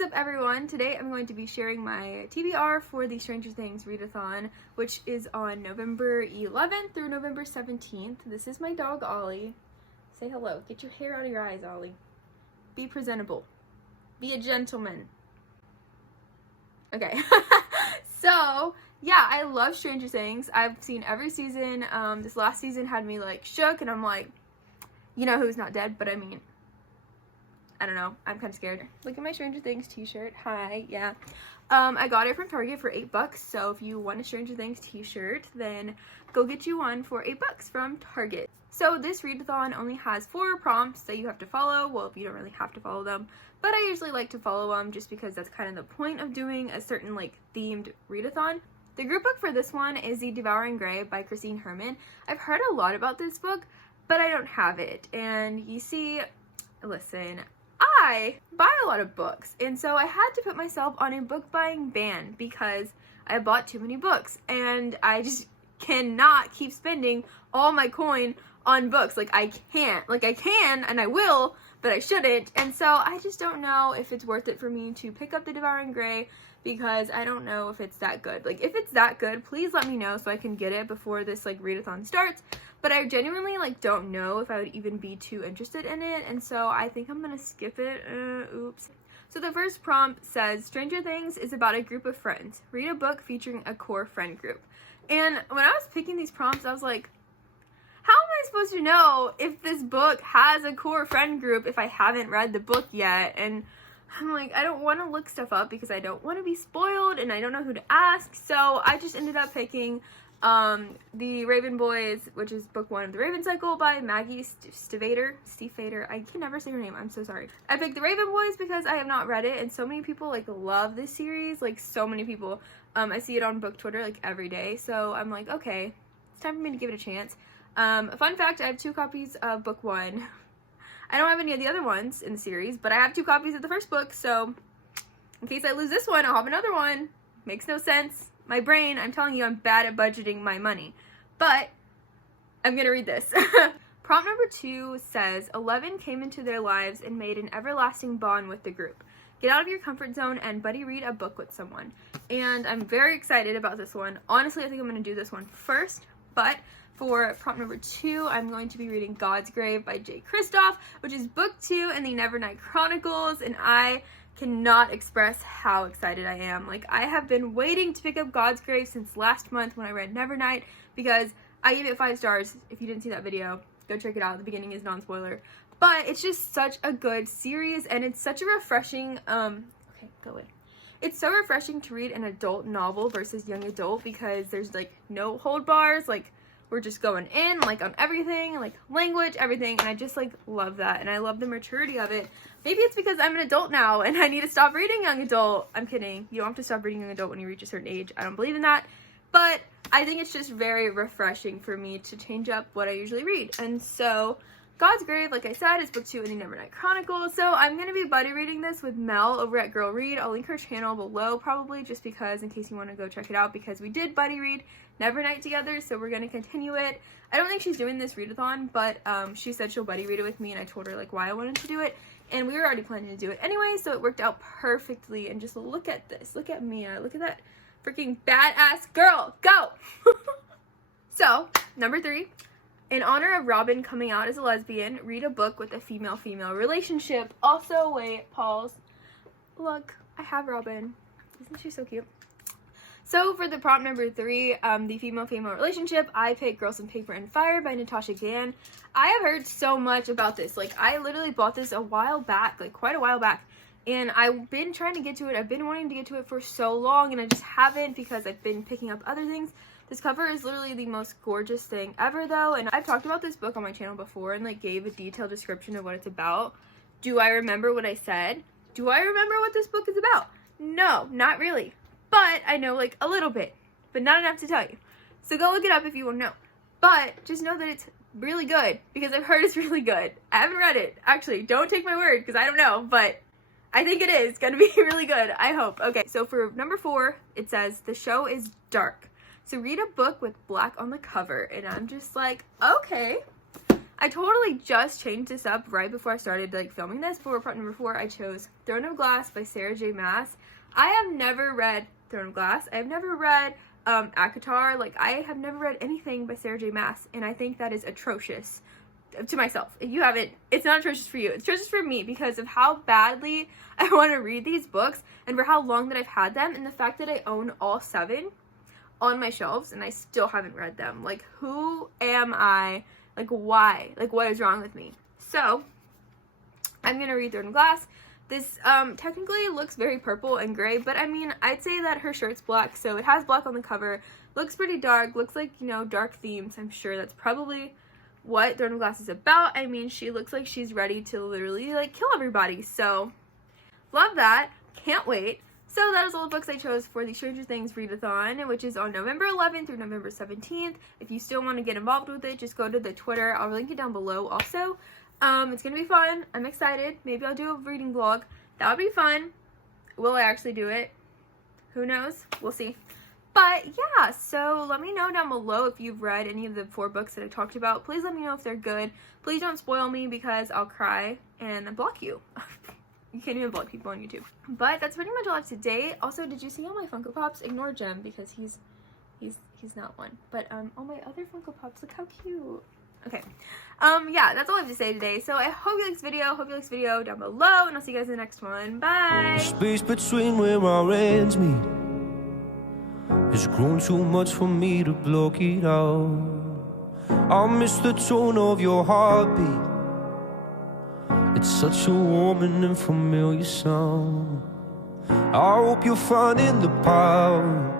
What is up, everyone? Today I'm going to be sharing my TBR for the Stranger Things Readathon, which is on November 11th through November 17th. This is my dog, Ollie. Say hello. Get your hair out of your eyes, Ollie. Be presentable. Be a gentleman. Okay. So, yeah, I love Stranger Things. I've seen every season. This last season had me, like, shook, and I'm like, you know who's not dead, but I mean, I don't know. I'm kind of scared. Look at my Stranger Things t-shirt. Hi. Yeah. I got it from Target for $8, so if you want a Stranger Things t-shirt, then go get you one for $8 from Target. So this readathon only has 4 prompts that you have to follow. Well, you don't really have to follow them, but I usually like to follow them just because that's kind of the point of doing a certain, like, themed readathon. The group book for this one is The Devouring Gray by Christine Herman. I've heard a lot about this book, but I don't have it. And you see, listen, I buy a lot of books, and so I had to put myself on a book buying ban because I bought too many books, and I just cannot keep spending all my coin on books. Like, I can't. Like, I can, and I will, but I shouldn't. And so I just don't know if it's worth it for me to pick up The Devouring Gray because I don't know if it's that good. Like, if it's that good, please let me know so I can get it before this, like, readathon starts. But I genuinely, like, don't know if I would even be too interested in it, and so I think I'm gonna skip it. Oops. So the first prompt says, Stranger Things is about a group of friends. Read a book featuring a core friend group. And when I was picking these prompts, I was like, how am I supposed to know if this book has a core friend group if I haven't read the book yet? And I'm like, I don't want to look stuff up because I don't want to be spoiled, and I don't know who to ask, so I just ended up picking The Raven Boys, which is book 1 of the Raven Cycle by Maggie Stiefvater. I can never say her name. I'm so sorry. I picked The Raven Boys because I have not read it, and so many people, like, love this series. Like, so many people. I see it on book Twitter, like, every day. So I'm like, okay, it's time for me to give it a chance. Fun fact, I have 2 copies of book 1. I don't have any of the other ones in the series, but I have 2 copies of the first book, so in case I lose this one, I'll have another one. Makes no sense. My brain, I'm telling you, I'm bad at budgeting my money. But I'm gonna read this. Prompt number 2 says, 11 came into their lives and made an everlasting bond with the group. Get out of your comfort zone and buddy read a book with someone. And I'm very excited about this one. Honestly, I think I'm gonna do this one first, but for prompt number 2, I'm going to be reading God's Grave by Jay Kristoff, which is book 2 in the Nevernight Chronicles, and I cannot express how excited I am. Like, I have been waiting to pick up God's Grave since last month when I read Nevernight, because I gave it 5 stars. If you didn't see that video, go check it out. The beginning is non-spoiler. But it's just such a good series, and it's such a refreshing, It's so refreshing to read an adult novel versus young adult because there's, like, no hold bars. Like, we're just going in, like, on everything, like, language, everything, and I just, like, love that, and I love the maturity of it. Maybe it's because I'm an adult now, and I need to stop reading young adult. I'm kidding. You don't have to stop reading young adult when you reach a certain age. I don't believe in that, but I think it's just very refreshing for me to change up what I usually read, and so God's Grave, like I said, is book 2 in the Nevernight Chronicles, so I'm going to be buddy reading this with Mel over at Girl Read. I'll link her channel below, probably, just because, in case you want to go check it out, because we did buddy read Nevernight together, so we're going to continue it. I don't think she's doing this readathon, but she said she'll buddy read it with me, and I told her, like, why I wanted to do it, and we were already planning to do it anyway, so it worked out perfectly, and just look at this. Look at Mia. Look at that freaking badass girl. Go! So, number 3. In honor of Robin coming out as a lesbian, read a book with a female-female relationship. Also, wait, pause. Look, I have Robin. Isn't she so cute? So for the prompt number 3, the female-female relationship, I picked Girls in Paper and Fire by Natasha Gann. I have heard so much about this. Like, I literally bought this a while back, like quite a while back, and I've been trying to get to it. I've been wanting to get to it for so long, and I just haven't because I've been picking up other things. This cover is literally the most gorgeous thing ever, though, and I've talked about this book on my channel before and, like, gave a detailed description of what it's about. Do I remember what I said? Do I remember what this book is about? No, not really. But I know, like, a little bit, but not enough to tell you. So go look it up if you want to know. But just know that it's really good, because I've heard it's really good. I haven't read it. Actually, don't take my word, because I don't know, but I think it is going to be really good. I hope. Okay, so for number 4, it says, the show is dark. So read a book with black on the cover, and I'm just like, okay. I totally just changed this up right before I started like filming this. For part number 4, I chose Throne of Glass by Sarah J Maas. I have never read Throne of Glass. I've never read ACOTAR. Like, I have never read anything by Sarah J Maas, and I think that is atrocious to myself. If you haven't, it's not atrocious for you. It's atrocious for me because of how badly I want to read these books and for how long that I've had them, and the fact that I own all 7 on my shelves and I still haven't read them. Like, who am I? Like, why? Like, what is wrong with me? So, I'm gonna read Throne of Glass. This technically looks very purple and gray, but I mean, I'd say that her shirt's black, so it has black on the cover. Looks pretty dark, looks like, you know, dark themes. I'm sure that's probably what Throne of Glass is about. I mean, she looks like she's ready to literally, like, kill everybody, so love that. Can't wait. So that is all the books I chose for the Stranger Things readathon, which is on November 11th through November 17th. If you still want to get involved with it, just go to the Twitter. I'll link it down below also. It's going to be fun. I'm excited. Maybe I'll do a reading vlog. That would be fun. Will I actually do it? Who knows? We'll see. But yeah, so let me know down below if you've read any of the 4 books that I talked about. Please let me know if they're good. Please don't spoil me because I'll cry and block you. You can't even block people on YouTube. But that's pretty much all I have today. Also, did you see all my Funko Pops? Ignore Jem because he's not one. But all my other Funko Pops, look how cute. Okay. Yeah, that's all I have to say today. So I hope you like this video. Hope you like this video down below, and I'll see you guys in the next one. Bye. The space between where our ends meet has grown too much for me to block it out. I miss the tone of your heartbeat. It's such a warm and familiar sound. I hope you're finding the power